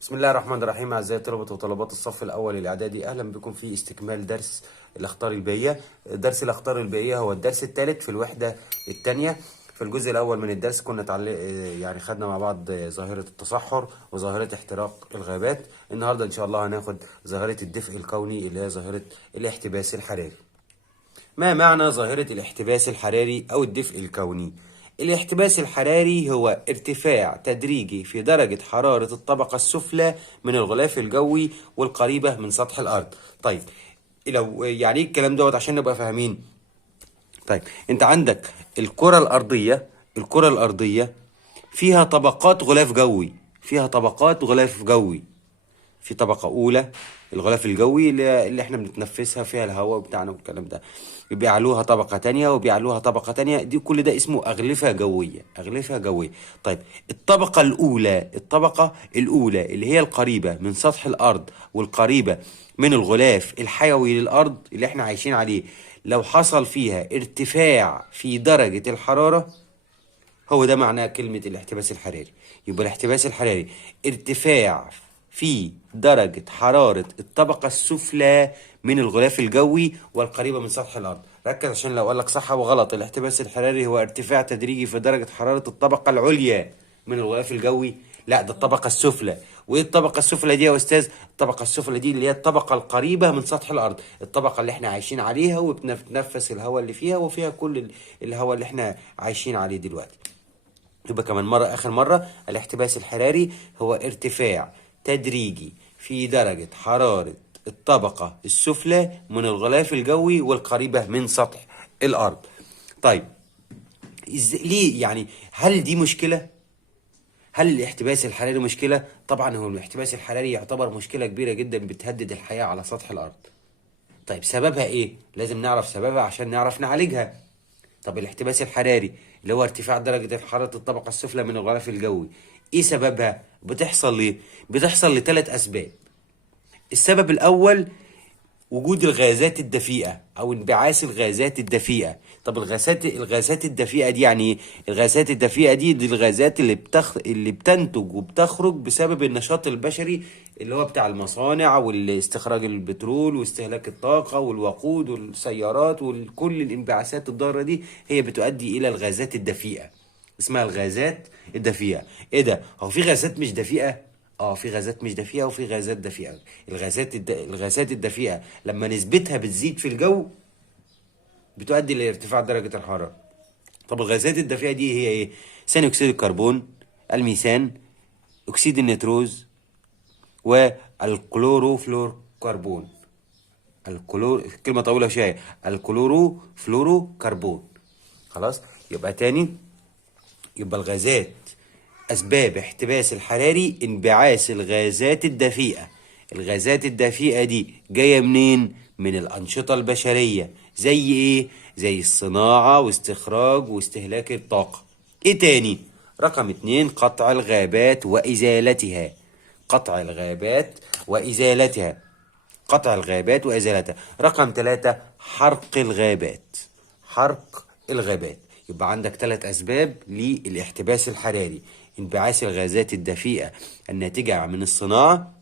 بسم الله الرحمن الرحيم. أعزائي طلبة وطلبات الصف الأول الإعدادي، أهلا بكم في استكمال درس الأخطار البيئية. درس الأخطار البيئية هو الدرس الثالث في الوحدة الثانية. في الجزء الأول من الدرس كنا خدنا مع بعض ظاهرة التصحر وظاهرة احتراق الغابات. النهاردة إن شاء الله هناخد ظاهرة الدفء الكوني اللي هي ظاهرة الاحتباس الحراري. ما معنى ظاهرة الاحتباس الحراري أو الدفء الكوني؟ الاحتباس الحراري هو ارتفاع تدريجي في درجة حرارة الطبقة السفلى من الغلاف الجوي والقريبة من سطح الأرض. طيب، لو يعني ايه الكلام دوت عشان نبقى فاهمين. طيب، انت عندك الكرة الأرضية فيها طبقات غلاف جوي، في طبقة أولى الغلاف الجوي اللي احنا بنتنفسها فيها الهواء بتاعنا والكلام ده، بيعلوها طبقة تانية وبيعلوها طبقة تانية، دي كل ده اسمه أغلفة جوية. طيب، الطبقة الأولى اللي هي القريبة من سطح الأرض والقريبة من الغلاف الحيوي للأرض اللي احنا عايشين عليه، لو حصل فيها ارتفاع في درجة الحرارة، هو ده معناه كلمة الاحتباس الحراري. يبقى الاحتباس الحراري ارتفاع في درجة حرارة الطبقة السفلى من الغلاف الجوي والقريبة من سطح الأرض. ركز عشان لو قالك صح أو غلط. الاحتباس الحراري هو ارتفاع تدريجي في درجة حرارة الطبقة العليا من الغلاف الجوي، لا ده الطبقة السفلى. وايه الطبقة السفلى دي يا أستاذ؟ الطبقة السفلى دي اللي هي الطبقة القريبة من سطح الأرض، الطبقة اللي احنا عايشين عليها وبنتنفس الهواء اللي فيها، وفيها كل الهواء اللي احنا عايشين عليه دلوقتي. يبقى كمان مرة، آخر مرة، الاحتباس الحراري هو ارتفاع تدريجي في درجة حرارة الطبقة السفلى من الغلاف الجوي والقريبة من سطح الأرض. طيب، ليه يعني؟ هل دي مشكلة؟ هل الاحتباس الحراري مشكلة؟ طبعا هو الاحتباس الحراري يعتبر مشكلة كبيرة جدا بتهدد الحياة على سطح الأرض. طيب، سببها ايه؟ لازم نعرف سببها عشان نعرف نعالجها. طب الاحتباس الحراري اللي هو ارتفاع درجة حرارة الطبقة السفلى من الغلاف الجوي، ايه سببها؟ بتحصل ليه؟ بتحصل لثلاث اسباب. السبب الاول وجود الغازات الدفيئة او انبعاث الغازات الدفيئة. طب الغازات الدفيئة دي يعني ايه؟ الغازات الدفيئة دي الغازات اللي بتنتج وبتخرج بسبب النشاط البشري، اللي هو بتاع المصانع واستخراج البترول واستهلاك الطاقة والوقود والسيارات وكل الانبعاثات الضارة دي هي بتؤدي الى الغازات الدفيئة. اسمها الغازات الدفيئة. ايه ده؟ هو في غازات مش دفيئة؟ في غازات مش دفيئة وفي غازات دفيئة. الغازات الدفيئة لما نسبتها بتزيد في الجو بتؤدي لارتفاع درجة الحرارة. طب الغازات الدفيئة دي هي ايه؟ ثاني اكسيد الكربون، الميثان، اكسيد النيتروز، والكلوروفلوركربون. كلمة طويلة شوية. الكلوروفلوروكربون. خلاص، يبقى تاني. يبقى الغازات، أسباب احتباس الحراري انبعاث الغازات الدفيئة. الغازات الدفيئة دي جاية منين؟ من الأنشطة البشرية. زي إيه؟ زي الصناعة واستخراج واستهلاك الطاقة. إيه تاني؟ رقم 2، قطع الغابات وإزالتها. قطع الغابات وإزالتها. رقم 3، حرق الغابات. يبقى عندك 3 أسباب للاحتباس الحراري: انبعاث الغازات الدفيئة الناتجة من الصناعة،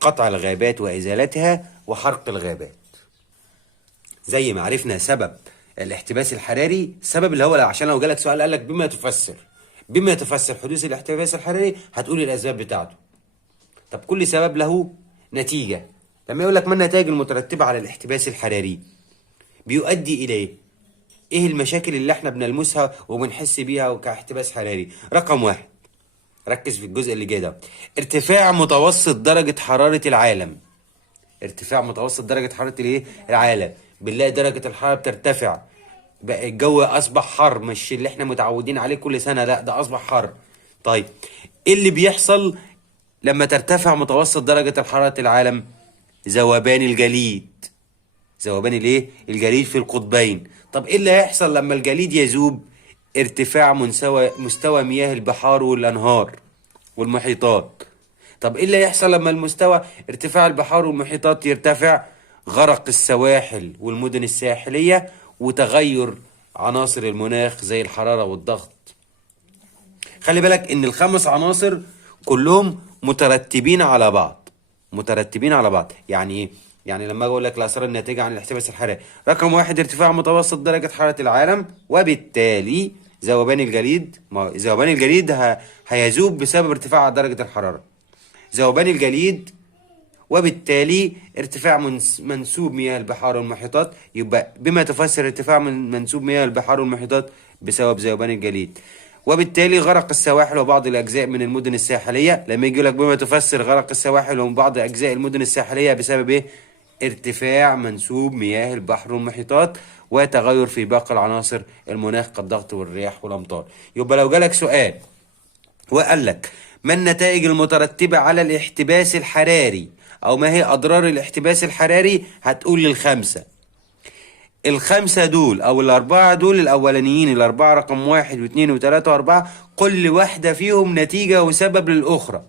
قطع الغابات وإزالتها، وحرق الغابات. زي ما عرفنا سبب الاحتباس الحراري، السبب اللي هو عشان لو جالك سؤال قالك بما يتفسر حدوث الاحتباس الحراري، هتقول الأسباب بتاعته. طب كل سبب له نتيجة. لما يقول لك ما النتائج المترتبة على الاحتباس الحراري، بيؤدي إلى ايه المشاكل اللي احنا بنلمسها وبنحس بيها كاحتباس حراري؟ رقم 1، ركز في الجزء اللي جاي ده: ارتفاع متوسط درجة حرارة العالم. العالم. بنلاقي درجة الحرارة بترتفع، بقى الجو أصبح حر، مش اللي احنا متعودين عليه كل سنة، لا ده أصبح حر. طيب، ايه اللي بيحصل لما ترتفع متوسط درجة حرارة العالم؟ ذوبان الجليد في القطبين. طب ايه اللي هيحصل لما الجليد يذوب؟ ارتفاع مستوى مياه البحار والانهار والمحيطات. طب ايه اللي هيحصل لما ارتفاع البحار والمحيطات يرتفع؟ غرق السواحل والمدن الساحلية وتغير عناصر المناخ زي الحرارة والضغط. خلي بالك ان ال5 عناصر كلهم مترتبين على بعض. مترتبين على بعض يعني ايه؟ يعني لما اقول لك الاسرار الناتجه عن الاحتباس الحراري، رقم واحد ارتفاع متوسط درجه حراره العالم، وبالتالي ذوبان الجليد. ما ذوبان الجليد هيذوب بسبب ارتفاع درجه الحراره. ذوبان الجليد، وبالتالي ارتفاع منسوب مياه البحار والمحيطات. يبقى بما تفسر ارتفاع من منسوب مياه البحار والمحيطات بسبب ذوبان الجليد. وبالتالي غرق السواحل وبعض الأجزاء من المدن الساحلية. لما يجي لك بما تفسر غرق السواحل وبعض أجزاء المدن الساحلية بسبب إيه؟ ارتفاع منسوب مياه البحر والمحيطات وتغير في باقي العناصر المناخ كالضغط والرياح والأمطار. يبقى لو جالك سؤال وقال لك ما النتائج المترتبة على الاحتباس الحراري، أو ما هي أضرار الاحتباس الحراري، هتقول لي الخمسة دول أو الأربعة دول الأولانيين. الأربعة رقم 1 و2 و3 و4، كل واحدة فيهم نتيجة وسبب للأخرى.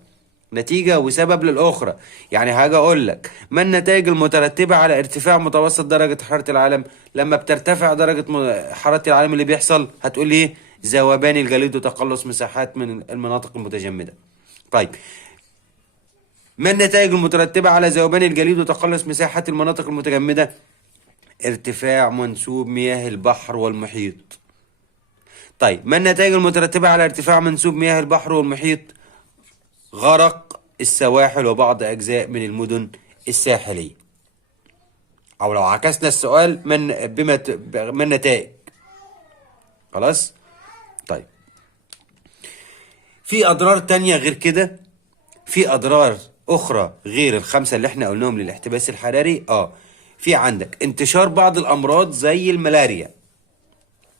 نتيجة وسبب للأخرى. يعني هاجي أقول لك ما النتائج المترتبة على ارتفاع متوسط درجة حرارة العالم؟ لما بترتفع درجة حرارة العالم اللي بيحصل هتقول لي إيه؟ ذوبان الجليد وتقلص مساحات من المناطق المتجمدة. طيب، ما النتائج المترتبة على ذوبان الجليد وتقلص مساحات المناطق المتجمدة؟ ارتفاع منسوب مياه البحر والمحيط. طيب، ما النتائج المترتبة على ارتفاع منسوب مياه البحر والمحيط؟ غرق السواحل وبعض أجزاء من المدن الساحلية. أو لو عكسنا السؤال، ما النتائج؟ خلاص؟ طيب، في أضرار تانية غير كده؟ في أضرار أخرى غير الخمسة اللي احنا قلناهم للاحتباس الحراري؟ في عندك انتشار بعض الأمراض زي الملاريا.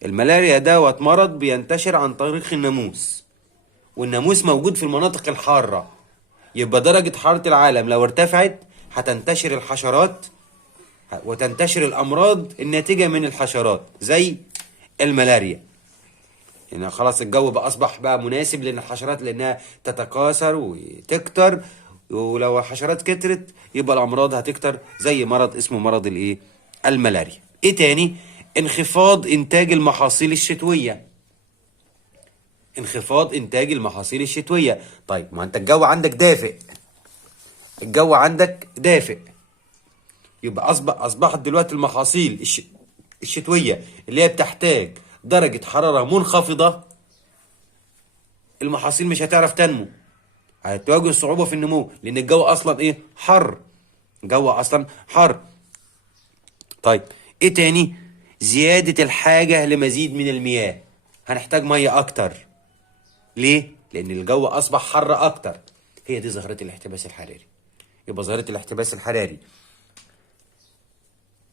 الملاريا دوت مرض بينتشر عن طريق الناموس، والناموس موجود في المناطق الحارة. يبقى درجة حرارة العالم لو ارتفعت هتنتشر الحشرات وتنتشر الأمراض الناتجة من الحشرات زي الملاريا. يعني خلاص الجو بقى أصبح مناسب للحشرات لأنها تتكاثر وتكتر، ولو الحشرات كترت يبقى الأمراض هتكتر، زي مرض اسمه مرض الملاريا. ايه تاني؟ انخفاض إنتاج المحاصيل الشتوية. انخفاض إنتاج المحاصيل الشتوية. طيب، ما أنت الجو عندك دافئ، الجو عندك دافئ، يبقى أصبحت دلوقتي المحاصيل الشتوية اللي هي بتحتاج درجة حرارة منخفضة، المحاصيل مش هتعرف تنمو، هتواجه صعوبة في النمو لأن الجو أصلا إيه؟ حر. الجو أصلا حر. طيب، إيه تاني؟ زيادة الحاجة لمزيد من المياه. هنحتاج مية أكتر. ليه؟ لأن الجو أصبح حر أكتر. هي دي ظاهرة الاحتباس الحراري. يبقى ظاهرة الاحتباس الحراري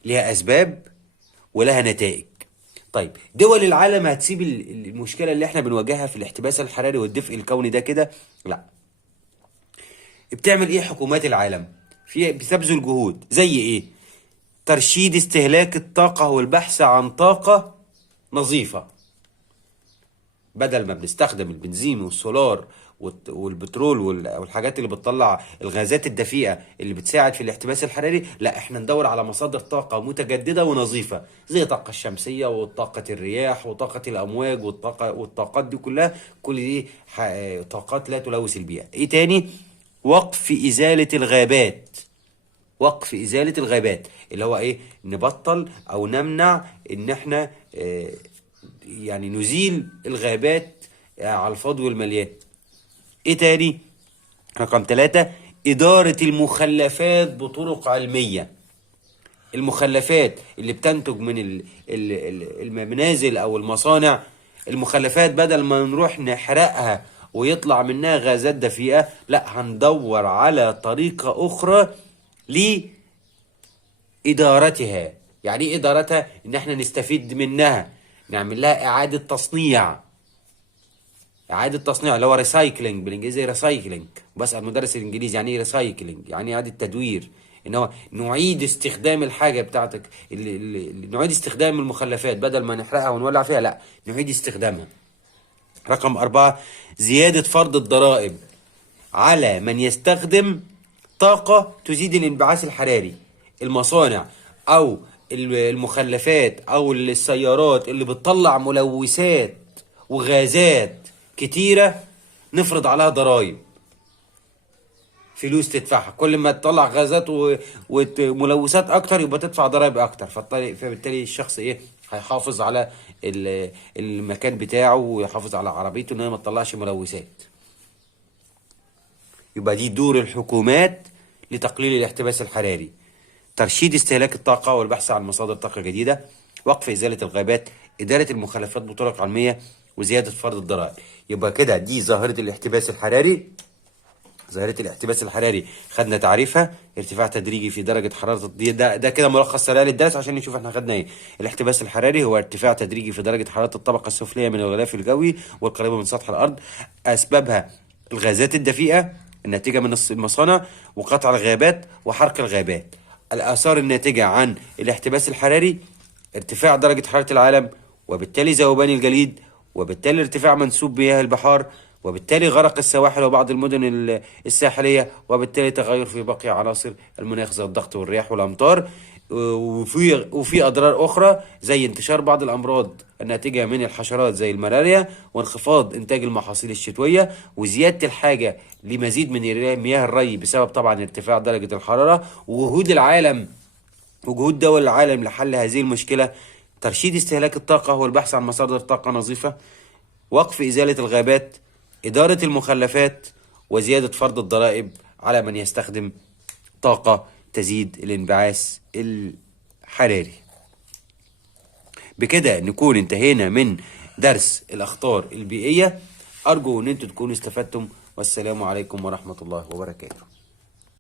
ليها أسباب ولها نتائج. طيب، دول العالم هتسيب المشكلة اللي احنا بنواجهها في الاحتباس الحراري والدفء الكوني ده كده؟ لا. بتعمل ايه حكومات العالم؟ بتبذل جهود زي ايه؟ ترشيد استهلاك الطاقة والبحث عن طاقة نظيفة. بدل ما بنستخدم البنزين والسولار والبترول والحاجات اللي بتطلع الغازات الدفيئة اللي بتساعد في الاحتباس الحراري، لا، احنا ندور على مصادر طاقة متجددة ونظيفة زي الطاقة الشمسية وطاقة الرياح وطاقة الأمواج والطاقات دي كلها. كل دي طاقات لا تلوث البيئة. ايه تاني؟ وقف إزالة الغابات. وقف إزالة الغابات اللي هو ايه؟ نبطل او نمنع ان احنا يعني نزيل الغابات على الفاضي والمليان. ايه تاني؟ رقم 3، إدارة المخلفات بطرق علمية. المخلفات اللي بتنتج من المنازل أو المصانع، المخلفات بدل ما نروح نحرقها ويطلع منها غازات دفيئة، لا، هندور على طريقة أخرى لإدارتها. يعني إيه إدارتها؟ إن احنا نستفيد منها، نعمل لها إعادة تصنيع. إعادة تصنيع اللي هو ريسايكلينج بالإنجليزي، ريسايكلينج. بسأل مدرس الإنجليزي يعني إيه ريسايكلينج؟ يعني إعادة تدوير. إن هو نعيد استخدام الحاجة بتاعتك، نعيد استخدام المخلفات بدل ما نحرقها ونولع فيها، لا، نعيد استخدامها. رقم 4، زيادة فرض الضرائب على من يستخدم طاقة تزيد الانبعاث الحراري. المصانع أو المخلفات أو السيارات اللي بتطلع ملوثات وغازات كتيرة نفرض عليها ضرائب. فلوس تدفعها. كل ما تطلع غازات وملوثات اكتر يبقى تدفع ضرائب اكتر، فبالتالي الشخص ايه هيحافظ على المكان بتاعه ويحافظ على عربيته ان هي ما تطلعش ملوثات. يبقى دي دور الحكومات لتقليل الاحتباس الحراري: ترشيد استهلاك الطاقة والبحث عن مصادر طاقة جديدة، وقف إزالة الغابات، إدارة المخلفات بطرق علمية، وزيادة فرض الضرائب. يبقى كده دي ظاهرة الاحتباس الحراري. ظاهرة الاحتباس الحراري خدنا تعريفها: ارتفاع تدريجي في درجة حرارة ده كده ملخص سريع للدرس عشان نشوف احنا خدنا ايه. الاحتباس الحراري هو ارتفاع تدريجي في درجة حرارة الطبقة السفلية من الغلاف الجوي والقريبة من سطح الأرض. أسبابها الغازات الدفيئة الناتجة من المصانع وقطع الغابات وحرق الغابات. الآثار الناتجة عن الاحتباس الحراري: ارتفاع درجة حرارة العالم، وبالتالي ذوبان الجليد، وبالتالي ارتفاع منسوب مياه البحار، وبالتالي غرق السواحل وبعض المدن الساحلية، وبالتالي تغير في باقي عناصر المناخ زي الضغط والرياح والأمطار. وفي أضرار أخرى زي انتشار بعض الأمراض الناتجة من الحشرات زي الملاريا، وانخفاض إنتاج المحاصيل الشتوية، وزيادة الحاجة لمزيد من مياه الري بسبب طبعا ارتفاع درجة الحرارة. وجهود دول العالم لحل هذه المشكلة: ترشيد استهلاك الطاقة والبحث عن مصادر طاقة نظيفة، وقف إزالة الغابات، إدارة المخلفات، وزيادة فرض الضرائب على من يستخدم طاقة تزيد الانبعاث الحراري. بكده نكون انتهينا من درس الأخطار البيئية. أرجو أن انتم تكونوا استفدتم، والسلام عليكم ورحمة الله وبركاته.